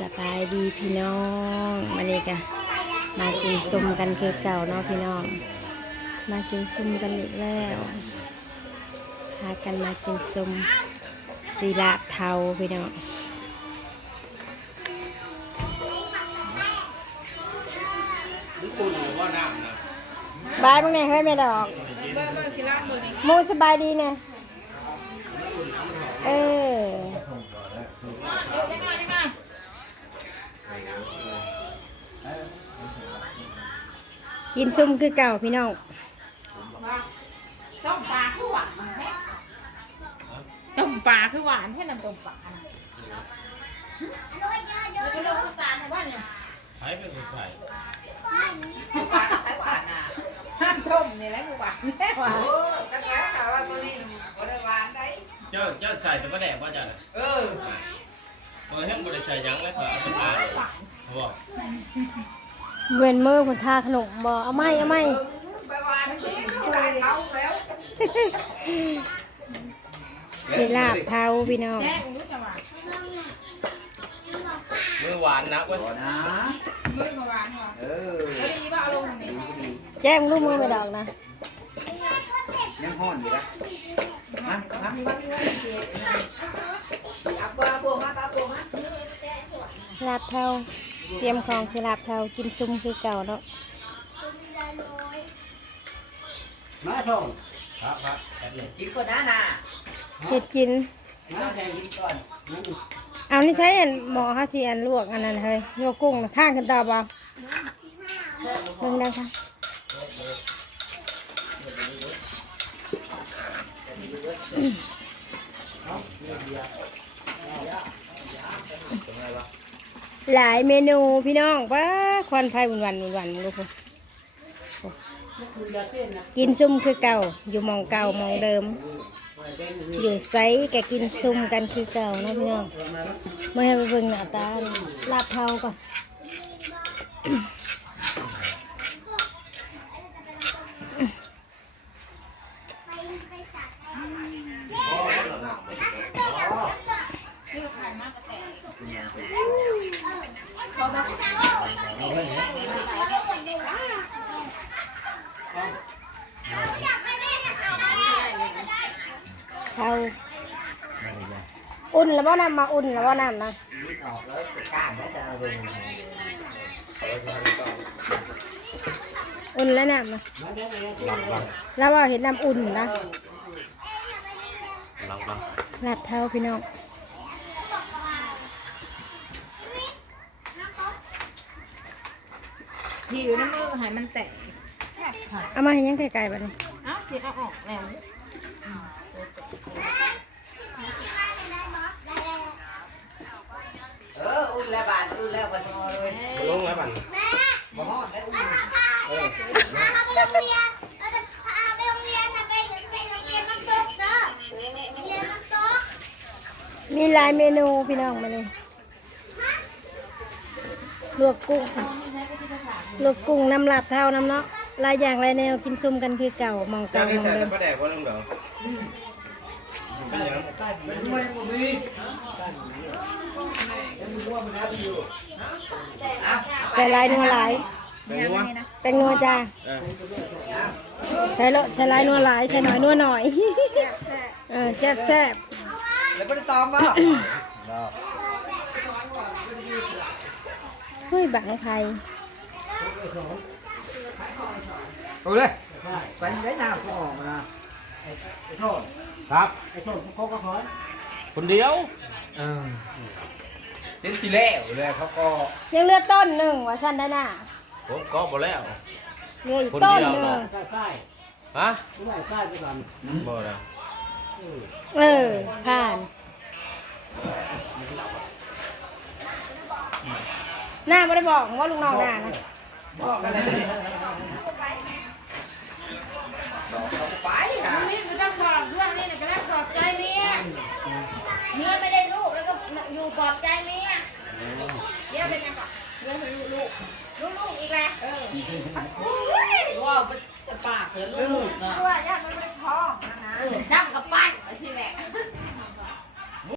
สบายดีพี่น้องมาเลยกะมากินซุมกันคือเก่าเนาะพี่น้อง มากินซุมกันอีกแล้วพากันมากินซุมสีลาบเทาพี่น้องนี่กูอยู่ว่าน้ำนะบายบ้างเนี่ยเฮ้ยไม่ดอกเบิ่งเบิ่งสิลากมือนี่มูสบายดีเนี่ยเออ ได้มาได้มา กินซุมคือเก่าพี่น้องต้มปลาคือหวานแท้ต้มปลาคือหวานแท้น้ำต้มปลาน่ะแล้วก็ลงน้ำตาลในบ้านเนี่ยใช้เป็นคนใส่ห้ามต้มเนี่ยแหละคือหวานแท้หวานเจ้าเจ้าใส่แต่ก็แดกว่าจ้ะเออเออให้บริใส่หยังเลยค่ะเอาไปทานบอก เวนมือคนทาขนมบอเอาไหมเอาไหมสีลาบเทาพี่น้องแจ้งรู้จักว่ามือหวานนักเว้ยมือมาหวานหวานเออแล้วดีว่าเอาลงนี่แจ้งลูกมือไม่ดอกนะยังห้อนอยู่ละมามาลาบเทา เตรียมของสีลาบเทากินซุมคือเก่าเนาะมาส่งครับครับแอบเลยกินคนนั้นน่ะเห็ดกิน มาแข่งกินก่อนเอานี่ใช้อันหมอเขาสีอันลวกอันนั้นเฮ้ยลวกกุ้งน่ะข้างกันต่อบ่เบิ่งได้ค่ะ หลายเมนูพี่น้องป้าควันไฟวันวันวันวันลูกคุณกินซุ่มคือเก่า อยู่มองเก่ามองเดิม อยู่ไซแกกินซุ่มกันคือเก่านาะพี่น้องเมื่อให้ไปเบิ่งหน้าตาลาบเทาก่อน เทาอุ่นแล้วบ่น้ำมาอุ่นแล้วบ่น้ำนะออกแล้วจะก้านแล้วจะเอาลงอุ่นแล้วน้ำนะแล้วว่าเห็นน้ำอุ่นนะลองลองลาบเทาพี่น้อง ที่อยู่ในมือให้มันแตกเอามาให้ยังไกลๆบัดนี้เอ้าสิเอาออกแล้วเอออุ่นแล้วบานอุ่นแล้วบานพอเลยลงแล้วมันบ่ฮ้อนได้อุ่นเออพาไปโรงเรียนเราจะพาไปโรงเรียนนะไปไปโรงเรียนน้ำตกเด้อโรงเรียนน้ำตกมีหลายเมนูพี่น้องมาเลยลวกกุ้ง ลวกกุ้งน้ำลาบเทาน้ำเนาะหลายอย่างหลายแนวกินซุ่มกันคือเก่าหมองเจ้าเก่าหได้มองใส่เดิแต่มก็แดกว่าลุงเด้อเป็นหยังใส่หลายนัวหลายเป็นนัวแป้งนัวจ้าเออใส่ละใส่หลายนัวหลายใส่หน่อยนัวหน่อยเออแซ่บแซ่บแล้วบ่ได้ตอมบ่เฮ้ยบังไทย เอาเลยไปได้หน้ากูออกมานะครับ ไอ้โชนเขาก็ขอนคนเดียวเออเจ็ดสิแล้วเลยเขาก็ยังเหลือต้นหนึ่งว่าสั้นได้หน่ะผมก็บ่แล้วเหลืออีกคนต้นเดียวหนึ่งเนาะฮะบ่ได้เออผ่านหน้าไม่ได้บอกว่าลูกน้องหน้านะ บอกันเลยไปค่ะ นี่ไม่ต้องบอกด้วยนี่นะก็ได้ปลอบใจเมียเมียไม่ได้ลูกแล้วก็อยู่ปลอบใจเมียเดี๋ยวเป็นยังไงเดี๋ยวเป็นลูกลูกลูกลูกอีกแล้วเออว่าปากเสือลูกนะว่าญามันไม่ได้ท้องนะนะจับก